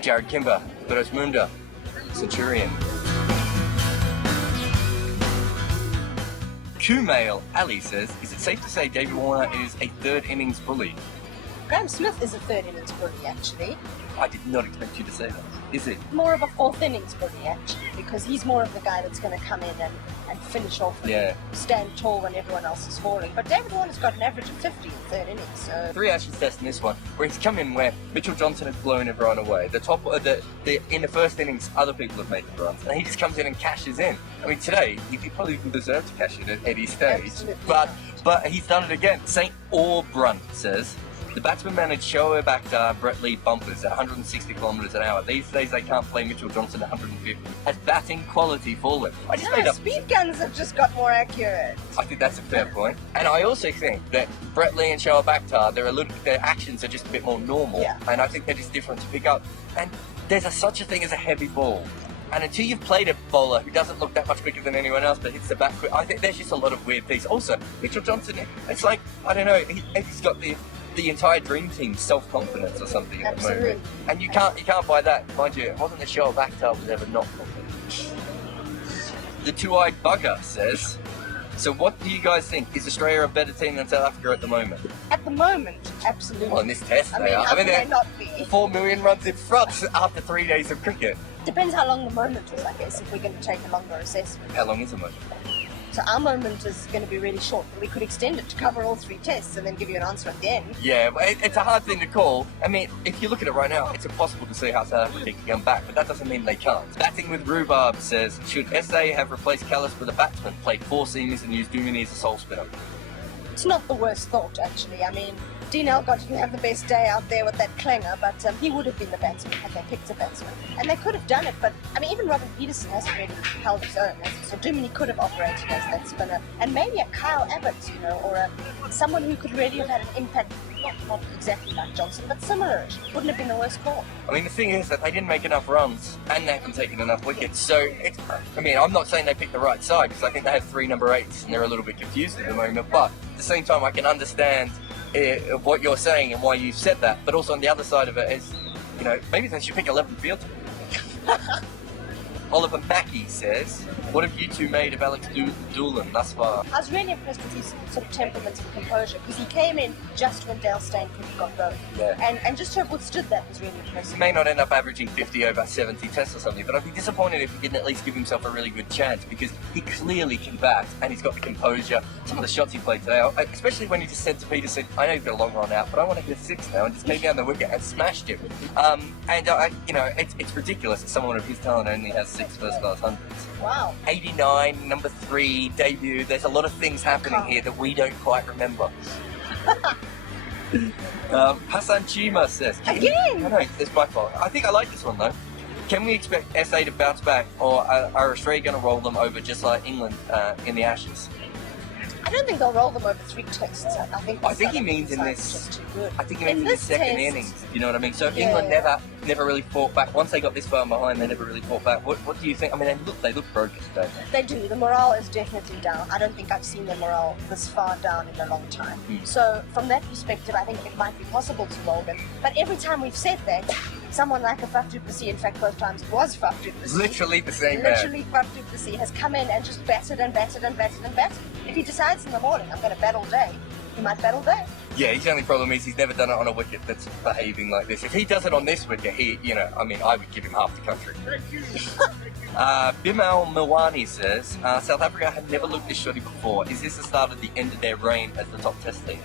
Jared Kimber, Beres Munda, Centurion. Kumail Ali says, is it safe to say David Warner is a third innings bully? Graham Smith is a third innings bully, actually. I did not expect you to say that. Is it? More of a fourth innings bully, actually, because he's more of the guy that's going to come in and finish off and stand tall when everyone else is falling. But David Warner's got an average of 50 in third innings, so... 3 Ashes tests in this one, where he's come in where Mitchell Johnson has blown everyone away. In the first innings, other people have made the runs, and he just comes in and cashes in. I mean, today, he probably didn't deserve to cash in at any stage, Absolutely. but he's done it again. St. Aubrun says, the batsman managed Shoaib Akhtar, Brett Lee bumpers at 160 kilometres an hour. These days they can't play Mitchell Johnson at 150. Has batting quality fallen? Speed guns have just got more accurate. I think that's a fair point. And I also think that Brett Lee and Shoaib Akhtar, their actions are just a bit more normal. Yeah. And I think they're just different to pick up. And there's such a thing as a heavy ball. And until you've played a bowler who doesn't look that much quicker than anyone else but hits the bat quick, I think there's just a lot of weird things. Also, Mitchell Johnson, it's like, I don't know, he's got the entire dream team self-confidence or something at the moment. And you can't buy that. Mind you, it wasn't the show of Akhtar was ever not confident. The two-eyed bugger says, so what do you guys think? Is Australia a better team than South Africa at the moment? At the moment, absolutely. Well, in this test they are. How can they not be? 4 million runs in front after 3 days of cricket. Depends how long the moment is, I guess, if we're going to take a longer assessment. How long is the moment? So our moment is going to be really short, but we could extend it to cover all 3 tests and then give you an answer at the end. Yeah, but it's a hard thing to call. I mean, if you look at it right now, it's impossible to see how South Africa can come back, but that doesn't mean they can't. Batting with Rhubarb says, should SA have replaced Callis with a batsman, played 4 seamers and used Dumini as a sole spinner? It's not the worst thought, actually. I mean, Dean Elgott didn't have the best day out there with that clanger, but he would have been the batsman had they picked a batsman. And they could have done it, but I mean, even Robin Peterson hasn't really held his own. So Dumini could have operated as that spinner. And maybe a Kyle Abbott, or someone who could really have had an impact, not exactly like Johnson, but similar. Wouldn't have been the worst call. I mean, the thing is that they didn't make enough runs, and they haven't taken enough wickets. So, I'm not saying they picked the right side, because I think they have 3 number 8s, and they're a little bit confused at the moment. But at the same time, I can understand what you're saying and why you've said that, but also on the other side of it is, maybe they should pick 11 field. Oliver Mackey says, what have you two made of Alex Doolan thus far? I was really impressed with his sort of temperament and composure, because he came in just when Dale Staincliffe got going. Yeah. And just to have withstood that was really impressive. He may not end up averaging 50 over 70 tests or something, but I'd be disappointed if he didn't at least give himself a really good chance, because he clearly can bat, and he's got the composure. Some of the shots he played today, especially when he just said to Peterson, I know you've got a long run out, but I want to hit a 6 now, and just came down the wicket and smashed him. It's ridiculous that someone of his talent only has 6 first-class hundreds. Wow. 89, number 3, debut. There's a lot of things happening here that we don't quite remember. Hassan Chima says... Again? I know, it's my fault. I think I like this one, though. Can we expect SA to bounce back, or are Australia going to roll them over just like England in the Ashes? I don't think they'll roll them over 3 tests. I think he means in this. Just too good. I think he means in the second innings. You know what I mean? So England never really fought back. Once they got this far behind, they never really fought back. What do you think? I mean, they look broken today. They do. The morale is definitely down. I don't think I've seen the morale this far down in a long time. So from that perspective, I think it might be possible to roll them. But every time we've said that, someone like a Faf du Plessis, in fact both times it was Faf du Plessis. Literally the same man. Literally Faf du Plessis has come in and just batted and batted and batted and batted. If he decides in the morning, I'm going to bat all day, he might bat all day. Yeah, his only problem is he's never done it on a wicket that's behaving like this. If he does it on this wicket, I would give him half the country. Bimal Milwani says, South Africa had never looked this shoddy before. Is this the start of the end of their reign as the top test team?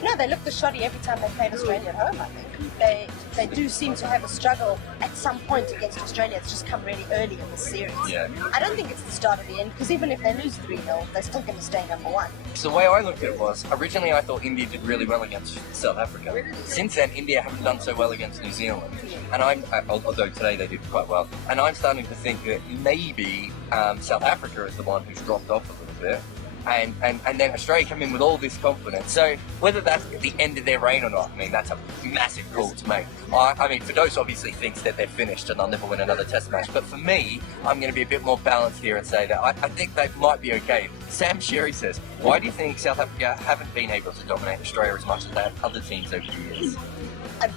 No, they look the shoddy every time they played Australia at home, I think. They do seem to have a struggle at some point against Australia. It's just come really early in the series. Yeah. I don't think it's the start of the end, because even if they lose 3-0, they're still going to stay number 1. So the way I looked at it was, originally I thought India did really well against South Africa. Since then, India haven't done so well against New Zealand. And although today they did quite well. And I'm starting to think that maybe South Africa is the one who's dropped off a little bit. And then Australia come in with all this confidence. So whether that's at the end of their reign or not, I mean, that's a massive call to make. I mean, Fidos obviously thinks that they're finished and they'll never win another test match. But for me, I'm going to be a bit more balanced here and say that I think they might be okay. Sam Sherry says, why do you think South Africa haven't been able to dominate Australia as much as they have other teams over the years?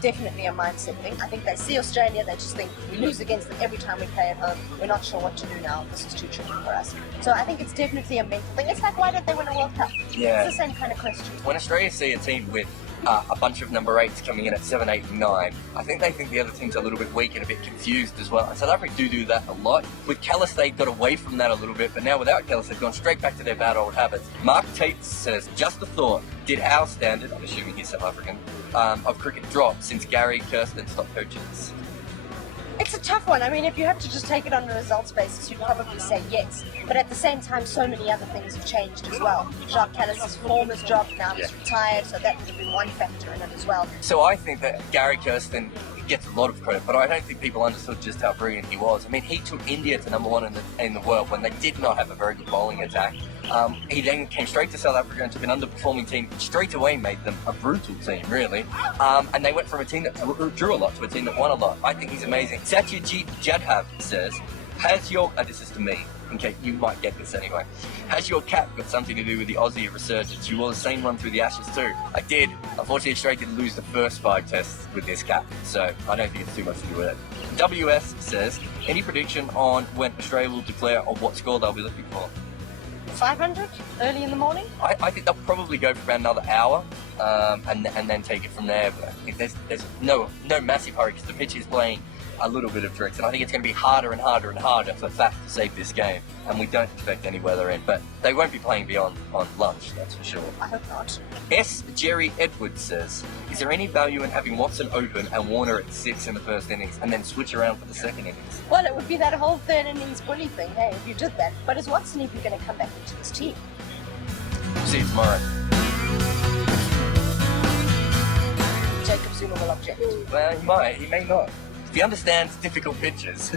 definitely a mindset thing. I think they see Australia, they just think we lose against them every time we play at home. We're not sure what to do now. This is too tricky for us. So I think it's definitely a mental thing. It's like, why don't they win a World Cup? Yeah. It's the same kind of question. When Australia see a team with a bunch of number 8s coming in at 7, 8, and 9, I think they think the other team's a little bit weak and a bit confused as well. And South Africa do that a lot. With Callis, they got away from that a little bit, but now without Callis, they've gone straight back to their bad old habits. Mark Tate says, just a thought, did our standard, I'm assuming he's South African, of cricket drop since Gary Kirsten stopped coaching us? It's a tough one. I mean, if you have to just take it on a results basis, you'd probably say yes. But at the same time, so many other things have changed as well. Jacques Callis' form has dropped, now he's retired, so that would have been one factor in it as well. So I think that Gary Kirsten gets a lot of credit, but I don't think people understood just how brilliant he was. I mean, he took India to number 1 in the world when they did not have a very good bowling attack. He then came straight to South Africa and took an underperforming team, straight away made them a brutal team, really. And they went from a team that drew a lot to a team that won a lot. I think he's amazing. Satyajit Jadhav says, this is to me, okay, you might get this anyway. Has your cap got something to do with the Aussie resurgence? You wore the same run through the Ashes too. I did. Unfortunately, Australia did lose the first 5 tests with this cap, so I don't think it's too much to do with it. WS says, any prediction on when Australia will declare or what score they'll be looking for? 500 early in the morning? I think they'll probably go for about another hour and then take it from there. But I think there's no massive hurry because the pitch is playing a little bit of tricks, and I think it's going to be harder and harder and harder for Faf to save this game, and we don't expect any weather in, but they won't be playing beyond on lunch, that's for sure. I hope not. S. Jerry Edwards says, is there any value in having Watson open and Warner at 6 in the first innings and then switch around for the second innings? Well, it would be that whole third innings bully thing, hey, if you did that. But is Watson even going to come back into this team? See you tomorrow. Jacob Zuma will object. Well, he may not. If he understands difficult pitches.